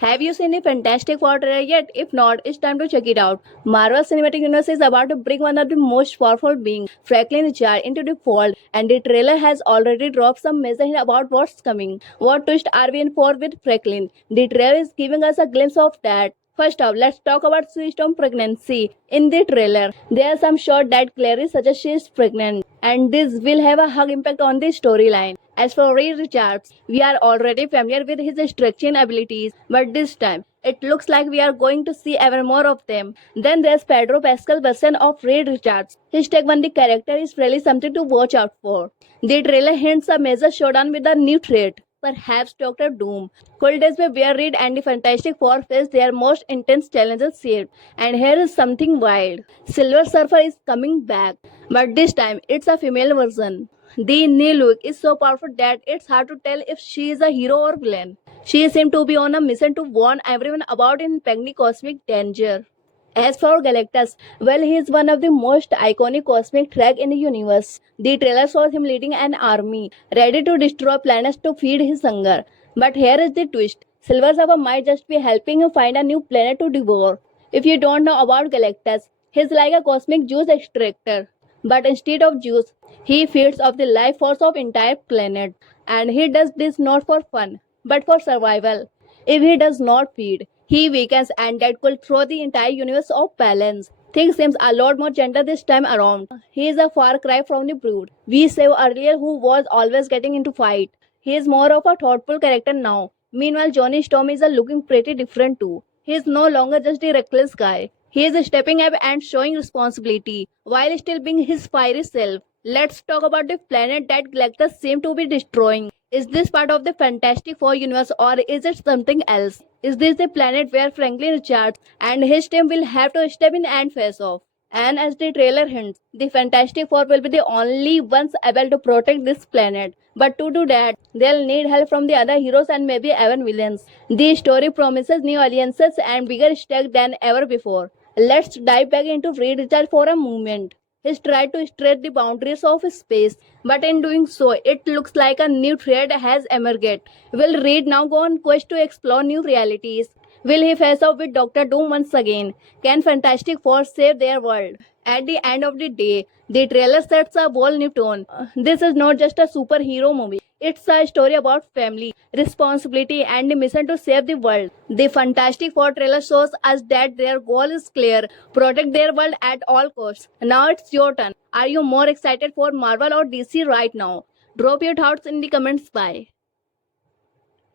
Have you seen the Fantastic Four trailer yet? If not, it's time to check it out. Marvel Cinematic Universe is about to bring one of the most powerful beings, Franklin Richard, into the fold, and the trailer has already dropped some major hint about what's coming. What twist are we in for with Franklin? The trailer is giving us a glimpse of that. First up, let's talk about Storm pregnancy. In the trailer, there are some shots that clearly suggest she is pregnant, and this will have a hug impact on the storyline. As for Reed Richards, we are already familiar with his stretching abilities, but this time, it looks like we are going to see ever more of them. Then there's Pedro Pascal version of Reed Richards. His take on the character is really something to watch out for. The trailer hints a major showdown with a new threat, perhaps Doctor Doom. Cold days where Reed and the Fantastic Four face their most intense challenges yet. And here is something wild. Silver Surfer is coming back, but this time it's a female version. The new look is so powerful that it's hard to tell if she is a hero or villain. She seems to be on a mission to warn everyone about impending cosmic danger. As for Galactus, well, he is one of the most iconic cosmic threats in the universe. The trailer shows him leading an army, ready to destroy planets to feed his hunger. But here is the twist. Silver Surfer might just be helping him find a new planet to devour. If you don't know about Galactus, he's like a cosmic juice extractor. But instead of juice, he feeds off the life force of entire planet. And he does this not for fun, but for survival. If he does not feed, he weakens and that could throw the entire universe off balance. Things seems a lot more gentle this time around. He is a far cry from the Brood we saw earlier who was always getting into fight. He is more of a thoughtful character now. Meanwhile, Johnny Storm is looking pretty different too. He is no longer just a reckless guy. He is stepping up and showing responsibility while still being his fiery self. Let's talk about the planet that Galactus seems to be destroying. Is this part of the Fantastic Four universe or is it something else? Is this the planet where Franklin Richards and his team will have to step in and face off? And as the trailer hints, the Fantastic Four will be the only ones able to protect this planet. But to do that, they'll need help from the other heroes and maybe even villains. The story promises new alliances and bigger stakes than ever before. Let's dive back into Reed Richards for a moment. He's tried to stretch the boundaries of space, but in doing so, it looks like a new threat has emerged. Will Reed now go on quest to explore new realities? Will he face off with Doctor Doom once again? Can Fantastic Four save their world? At the end of the day, the trailer sets a bold new tone. This is not just a superhero movie. It's a story about family, responsibility, and the mission to save the world. The Fantastic Four trailer shows us that their goal is clear: protect their world at all costs. Now it's your turn. Are you more excited for Marvel or DC right now? Drop your thoughts in the comments. Bye.